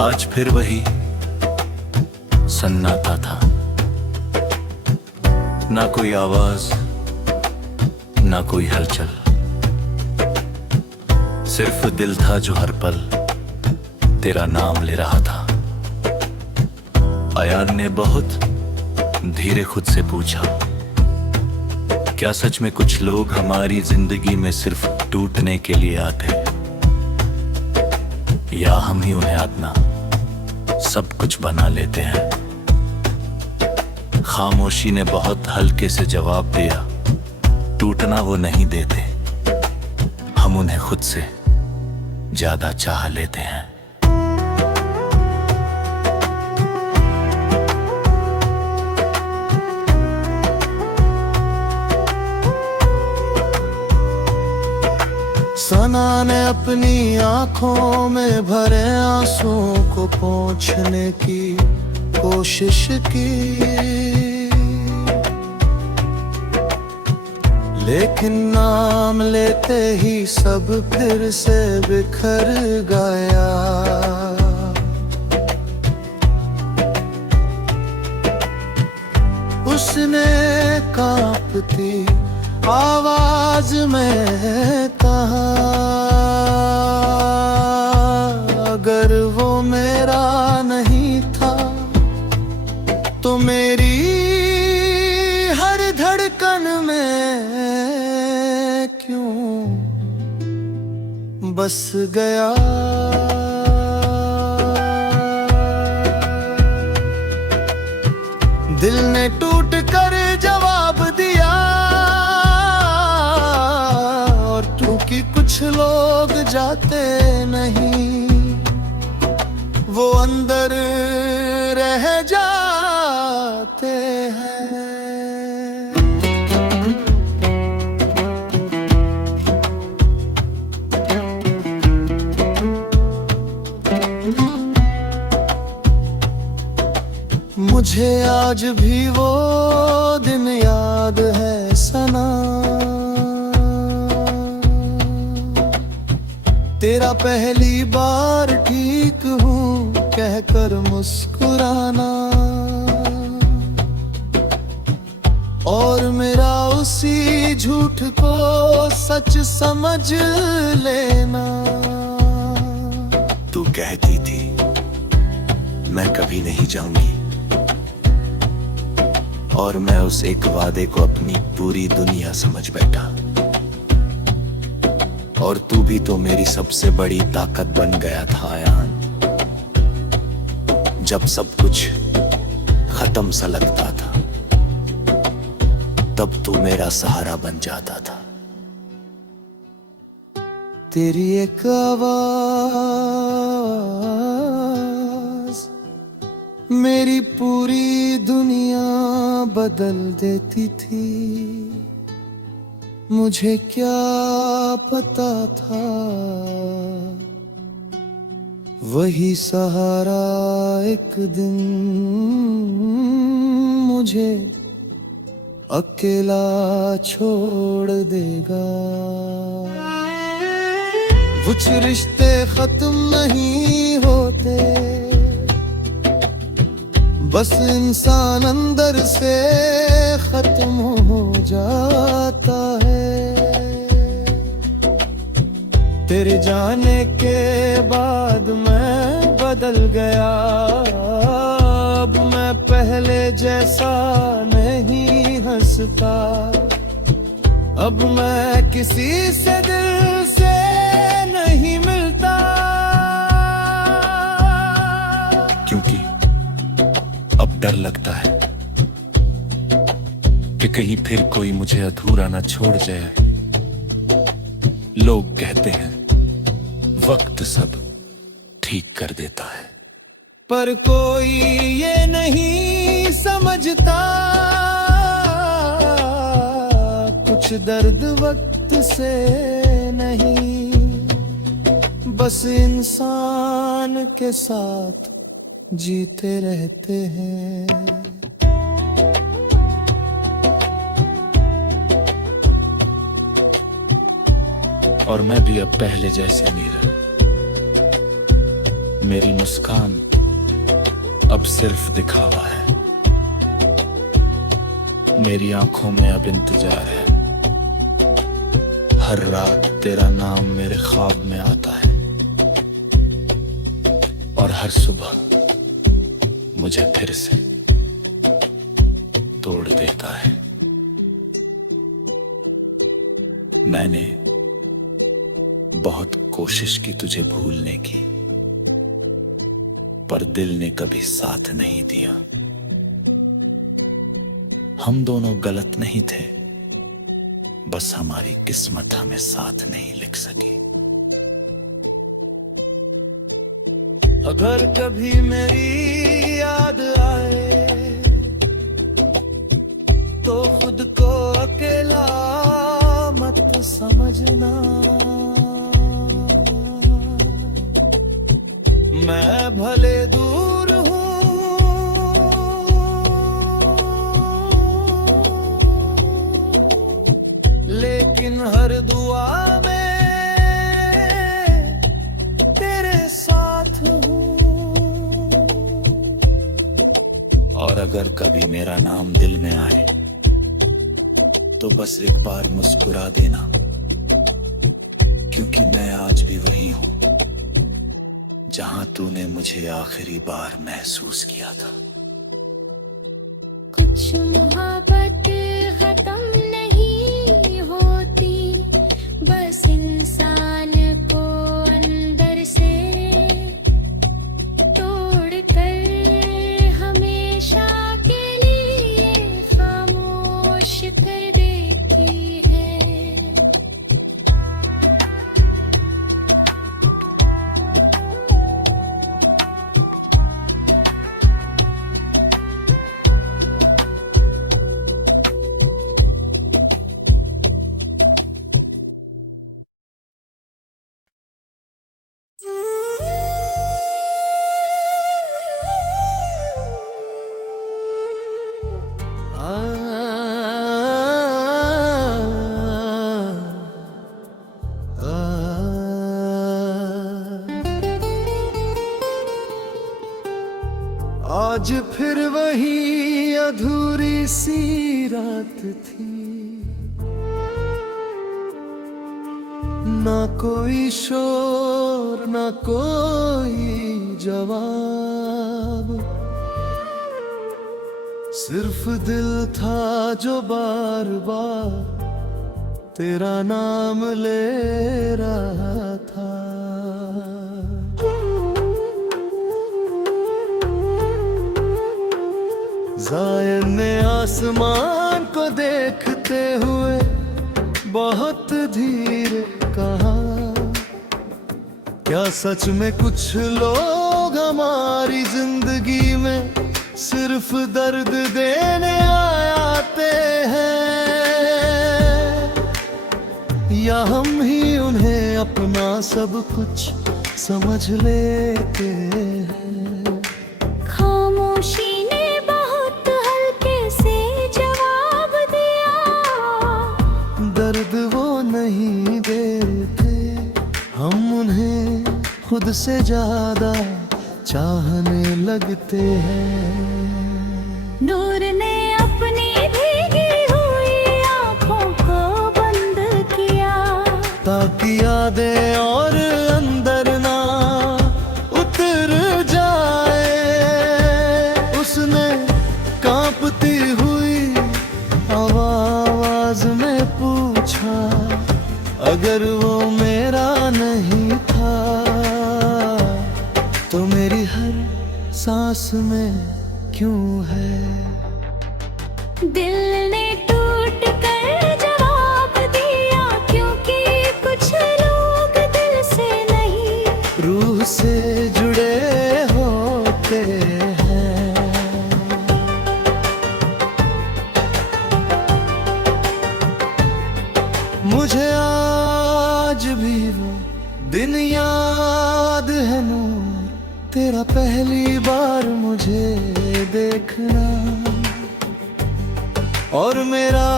आज फिर वही सन्नाटा था, ना कोई आवाज ना कोई हलचल, सिर्फ दिल था जो हर पल तेरा नाम ले रहा था। अयान ने बहुत धीरे खुद से पूछा, क्या सच में कुछ लोग हमारी जिंदगी में सिर्फ टूटने के लिए आते, या हम ही उन्हें अपना सब कुछ बना लेते हैं? खामोशी ने बहुत हल्के से जवाब दिया, टूटना वो नहीं देते, हम उन्हें खुद से ज्यादा चाह लेते हैं। सना ने अपनी आंखों में भरे आंसू को पोंछने की कोशिश की, लेकिन नाम लेते ही सब फिर से बिखर गया। उसने कांपती आवाज में कहा, अगर वो मेरा नहीं था तो मेरी हर धड़कन में क्यों बस गया। दिल ने टूट कर जवाब दिया, और क्योंकि कुछ लोग जाते नहीं, वो अंदर रह जाते हैं। मुझे आज भी वो दिन याद है सना, तेरा पहली बार ठीक हूँ कहकर मुस्कुराना, और मेरा उसी झूठ को सच समझ लेना। तू कहती थी मैं कभी नहीं जाऊंगी, और मैं उस एक वादे को अपनी पूरी दुनिया समझ बैठा, और तू भी तो मेरी सबसे बड़ी ताकत बन गया था अयान। जब सब कुछ खत्म सा लगता था, तब तू मेरा सहारा बन जाता था। तेरी एक आवाज मेरी पूरी दुनिया बदल देती थी, मुझे क्या पता था वही सहारा एक दिन मुझे अकेला छोड़ देगा। कुछ रिश्ते खत्म नहीं होते, बस इंसान अंदर से खत्म हो जाता है। तेरे जाने के बाद मैं बदल गया, अब मैं पहले जैसा नहीं हंसता, अब मैं किसी से दिल से नहीं मिलता। क्योंकि अब डर लगता है कि कहीं फिर कोई मुझे अधूरा ना छोड़ जाए। लोग कहते हैं वक्त सब ठीक कर देता है, पर कोई ये नहीं समझता, कुछ दर्द वक्त से नहीं, बस इंसान के साथ जीते रहते हैं। और मैं भी अब पहले जैसे नहीं रहा। मेरी मुस्कान अब सिर्फ दिखावा है, मेरी आंखों में अब इंतजार है। हर रात तेरा नाम मेरे ख्वाब में आता है और हर सुबह मुझे फिर से तोड़ देता है। मैंने बहुत कोशिश की तुझे भूलने की, पर दिल ने कभी साथ नहीं दिया। हम दोनों गलत नहीं थे, बस हमारी किस्मत हमें साथ नहीं लिख सकी। अगर कभी मेरी याद आए तो खुद को अकेला मत समझना। मैं भले दूर हूँ लेकिन हर दुआ में तेरे साथ हूँ। और अगर कभी मेरा नाम दिल में आए तो बस एक बार मुस्कुरा देना, क्योंकि मैं आज भी वही हूं जहां तूने मुझे आखिरी बार महसूस किया था। कुछ मोहब्बत खत्म नहीं होती, बस इंसान को अंदर से तोड़ कर हमेशा के लिए खामोश कर देती है। आज फिर वही अधूरी सी रात थी, ना कोई शोर ना कोई जवाब, सिर्फ दिल था जो बार बार तेरा नाम ले रहा था। ज़ायद ने आसमान को देखते हुए बहुत धीरे कहा, क्या सच में कुछ लोग हमारी जिंदगी में सिर्फ दर्द देने आते हैं, या हम ही उन्हें अपना सब कुछ समझ लेते हैं। खामोशी दर्द वो नहीं देते, हम उन्हें खुद से ज्यादा चाहने लगते हैं। नूर ने अपनी भीगी हुई आंखों को बंद किया, ताकि यादें और अंदर ना उतर जाए। उसने कांपती हुई आवाज में पूछा, अगर वो मेरा नहीं था तो मेरी हर सांस में क्यों है? दिल ने टूट कर जवाब दिया, क्योंकि कुछ लोग दिल से नहीं रूह से जुड़े होते हैं। मुझे आज भी वो दिन याद है नूर, तेरा पहली बार मुझे देखना और मेरा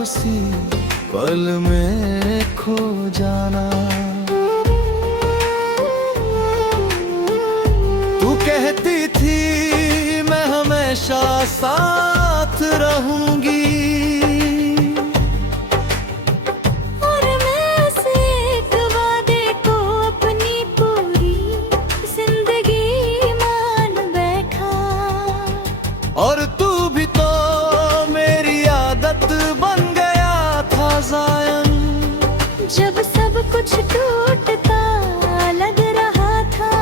उसी पल में खो जाना। साथ रहूंगी। और मैं उस एक वादे को अपनी पूरी जिंदगी मान बैठा। और तू भी तो मेरी आदत बन गया था ज़ायन। जब सब कुछ टूटता लग रहा था,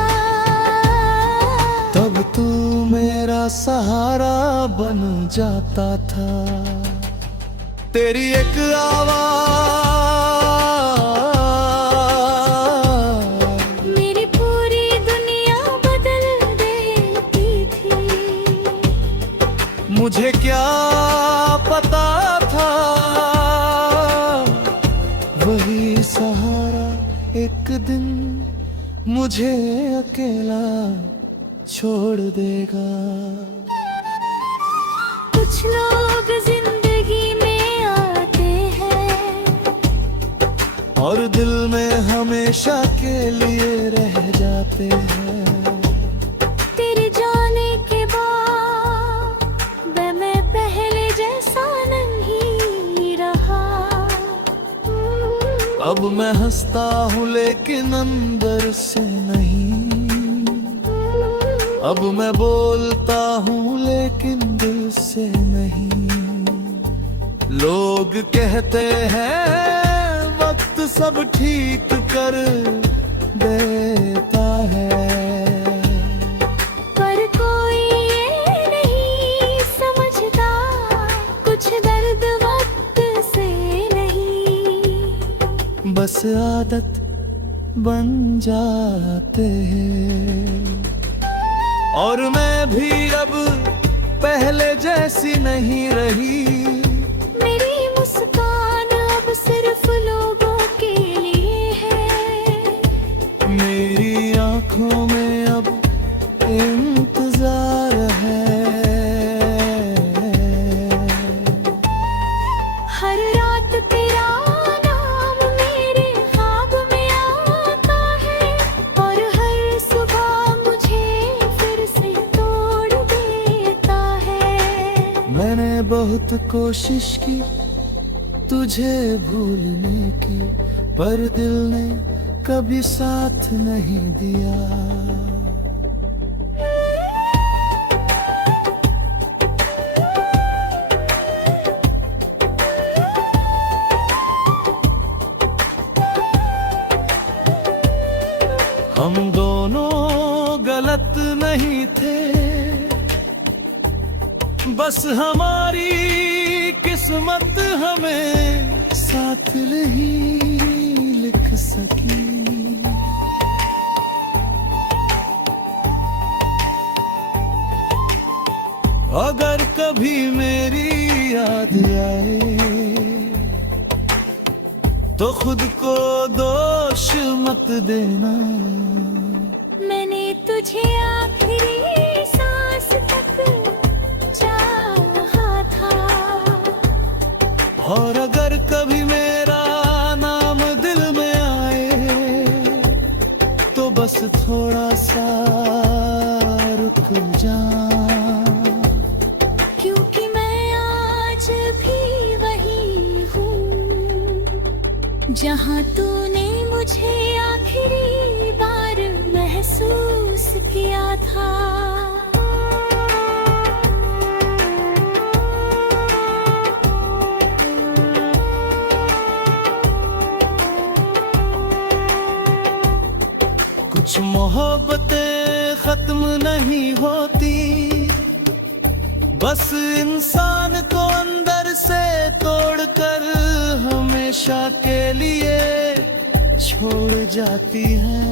तब तू मेरा सहारा बन जाता था। तेरी एक आवाज़ मेरी पूरी दुनिया बदल देती थी। मुझे क्या पता था, वही सहारा एक दिन मुझे अकेला छोड़ देगा। कुछ लोग जिंदगी में आते हैं और दिल में हमेशा के लिए रह जाते हैं। तेरे जाने के बाद मैं पहले जैसा नहीं रहा। अब मैं हंसता हूँ लेकिन अंदर से नहीं। अब मैं बोलता हूँ लेकिन दिल से नहीं। लोग कहते हैं वक्त सब ठीक कर देता है, पर कोई ये नहीं समझता कुछ दर्द वक्त से नहीं। बस आदत बन जाते हैं। और मैं भी अब पहले जैसी नहीं रही। मेरी मुस्कान अब सिर्फ लोगों के लिए है। मेरी आंखों में अब इंतजार है। हर रात तेरा नाम मेरे ख्वाब में आता है, और हर सुबह मुझे फिर से तोड़ देता है। मैंने बहुत कोशिश की तुझे भूलने की, पर दिल ने कभी साथ नहीं दिया। हम दोनों गलत नहीं थे, बस हमारी किस्मत हमें साथ नहीं लिख सकी। अगर कभी मेरी याद आए तो खुद को दोष मत देना। मैंने तुझे आखिरी सांस तक चाहा था। और अगर कभी मेरा नाम दिल में आए तो बस थोड़ा सा रुक जा। क्योंकि मैं आज भी वही हूँ जहाँ तूने मुझे आखिरी बार महसूस किया था। कुछ मोहब्बतें खत्म नहीं होती, बस इंसान को अंदर से तोड़कर हमेशा के लिए छोड़ जाती है।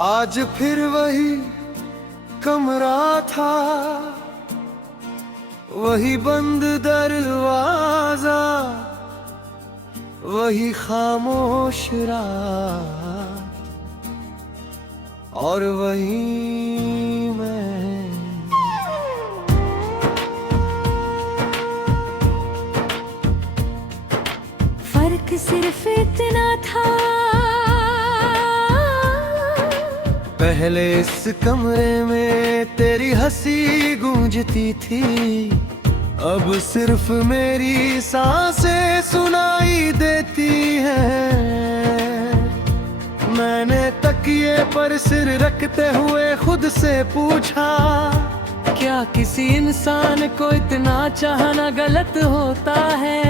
आज फिर वही कमरा था, वही बंद दरवाजा, वही खामोश रात, और वही मैं। फर्क सिर्फ इतना था, पहले इस कमरे में तेरी हंसी गूंजती थी, अब सिर्फ मेरी सांसें सुनाई देती हैं। मैंने तकिए पर सिर रखते हुए खुद से पूछा, क्या किसी इंसान को इतना चाहना गलत होता है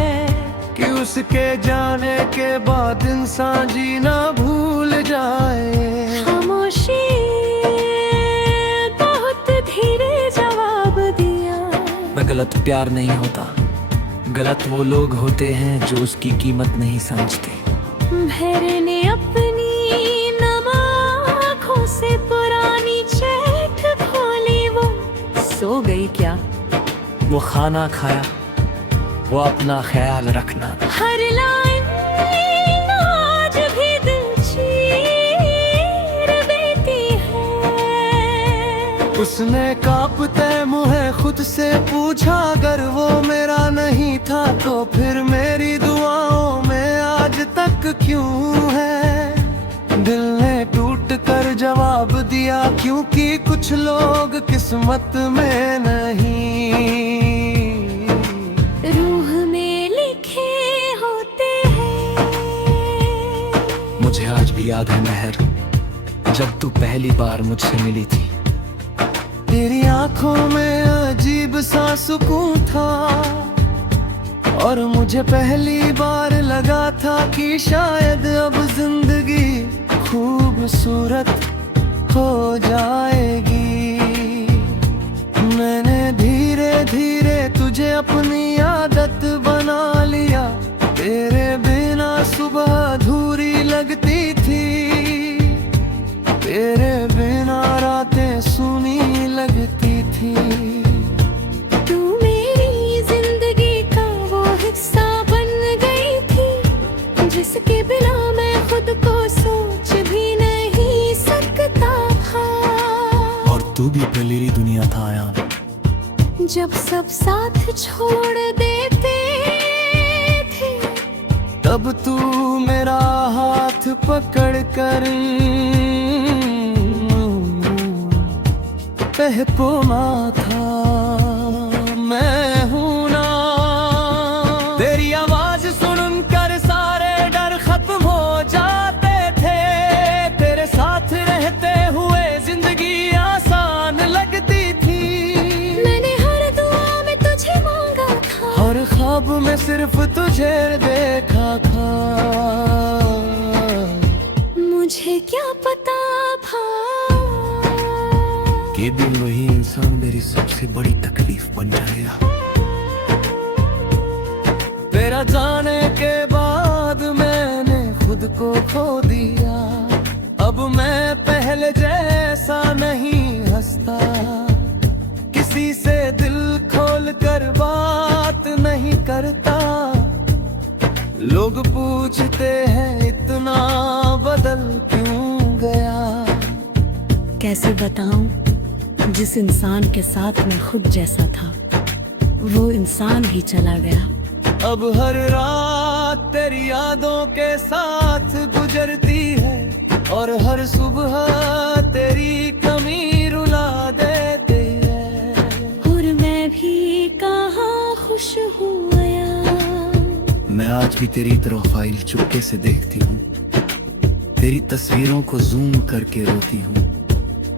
कि उसके जाने के बाद इंसान जीना भूल जाए। खामोशी बहुत धीरे जवाब दिया, गलत प्यार नहीं होता, गलत वो लोग होते हैं जो उसकी कीमत नहीं समझते। मैंने अपनी नम आँखों से पुरानी चैट खोली, वो सो गई क्या? वो खाना खाया, वो अपना ख्याल रखना। हर लाइन आज भी दिल चीर देती है। उसने कांपते मुँह खुद से पूछा, अगर वो मेरा नहीं था तो फिर मेरी दुआओं में आज तक क्यों है? दिल ने टूट कर जवाब दिया, क्योंकि कुछ लोग किस्मत में नहीं, रूह में लिखे होते हैं। मुझे आज भी याद है महर, जब तू पहली बार मुझसे मिली थी। तेरी आंखों में अजीब सा सुकून था, और मुझे पहली बार लगा था कि शायद अब जिंदगी खूबसूरत हो जाएगी। मैंने धीरे धीरे तुझे अपनी आदत बना लिया, तेरे बिना सुबह अधूरी लगती थी, तेरे बिना रातें सुनी लगती थी। तू मेरी जिंदगी का वो हिस्सा बन गई थी, जिसके बिना मैं खुद को सोच भी नहीं सकता था। और तू भी पहली दुनिया था आया, जब सब साथ छोड़ देते थे, तब तू मेरा हाथ पकड़ कर पहकोना था। मैं हूं ना, तेरी आवाज सुनकर सारे डर खत्म हो जाते थे, तेरे साथ रहते हुए जिंदगी आसान लगती थी। मैंने हर दुआ में तुझे मांगा था, हर ख्वाब में सिर्फ तुझे देखा था। मुझे क्या पता था ये दिन वही इंसान मेरी सबसे बड़ी तकलीफ बन जाएगा। तेरा जाने के बाद मैंने खुद को खो दिया, अब मैं पहले जैसा नहीं हंसता, किसी से दिल खोल कर बात नहीं करता। लोग पूछते हैं इतना बदल क्यों गया? कैसे बताऊं, जिस इंसान के साथ मैं खुद जैसा था, वो इंसान ही चला गया। अब हर रात तेरी यादों के साथ गुजरती है, और हर सुबह तेरी कमी रुला देती है। और मैं भी कहाँ खुश हूँ यार। मैं आज भी तेरी तरफ फाइल चुपके से देखती हूँ, तेरी तस्वीरों को जूम करके रोती हूँ।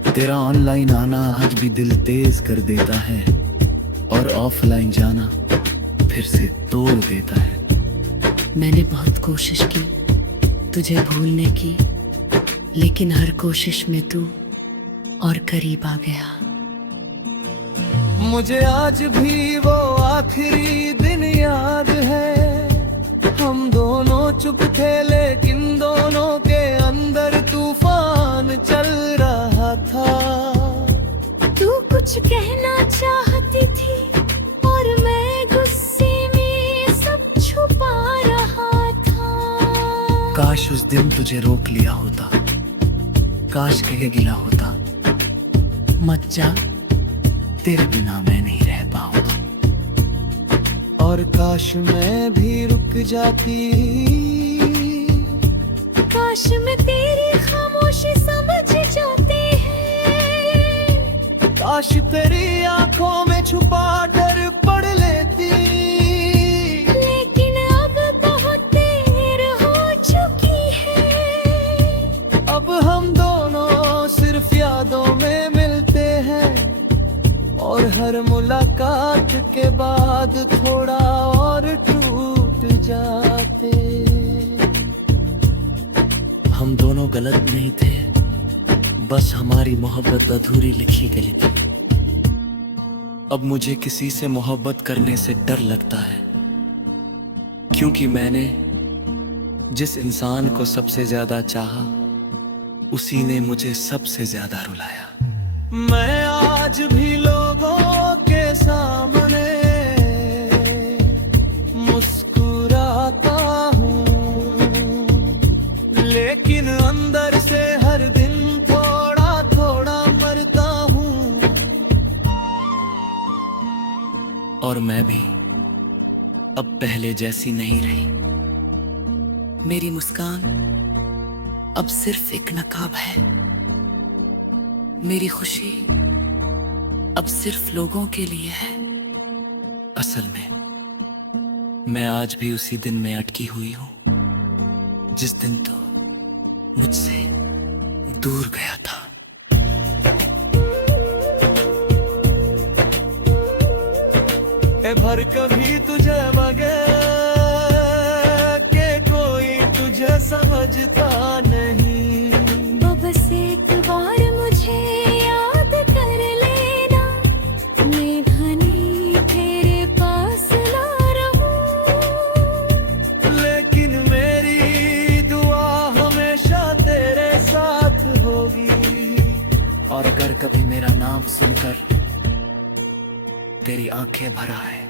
तेरा ऑनलाइन आना आज भी दिल तेज कर देता है, और ऑफलाइन जाना फिर से तोड़ देता है। मैंने बहुत कोशिश की तुझे भूलने की, लेकिन हर कोशिश में तू और करीब आ गया। मुझे आज भी वो आखिरी दिन याद है, हम दोनों चुप थे लेकिन दोनों के अंदर तूफान चल कुछ कहना चाहती थी और मैं गुस्से में सब छुपा रहा था। काश उस दिन तुझे रोक लिया होता, काश कहे गिला होता, मत जा, तेरे बिना मैं नहीं रह पाऊंगा। और काश मैं भी रुक जाती, काश मैं तेरी खामोशी समझ जाती है, काश तेरी आंखों में छुपा डर पढ़ लेती। लेकिन अब बहुत देर हो चुकी है। अब हम दोनों सिर्फ यादों में मिलते हैं और हर मुलाकात के बाद थोड़ा और टूट जाते। हम दोनों गलत नहीं थे, बस हमारी मोहब्बत अधूरी लिखी गई थी। अब मुझे किसी से मोहब्बत करने से डर लगता है, क्योंकि मैंने जिस इंसान को सबसे ज्यादा चाहा, उसी ने मुझे सबसे ज्यादा रुलाया। मैं आज भी लोगों के सामने मुस्कुराता हूँ, लेकिन अंदर से हर दिन थोड़ा थोड़ा मरता हूँ। और मैं भी अब पहले जैसी नहीं रही। मेरी मुस्कान अब सिर्फ एक नकाब है, मेरी खुशी अब सिर्फ लोगों के लिए है। असल में मैं आज भी उसी दिन में अटकी हुई हूं, जिस दिन तो मुझसे दूर गया था। ए भर कभी तुझे बगैर के कोई तुझे समझता नहीं। बस एक बार मुझे याद कर लेना, मैं भली तेरे पास ना रहूं। लेकिन मेरी दुआ हमेशा तेरे साथ होगी। और अगर कभी मेरा नाम सुनकर तेरी आंखें भर आए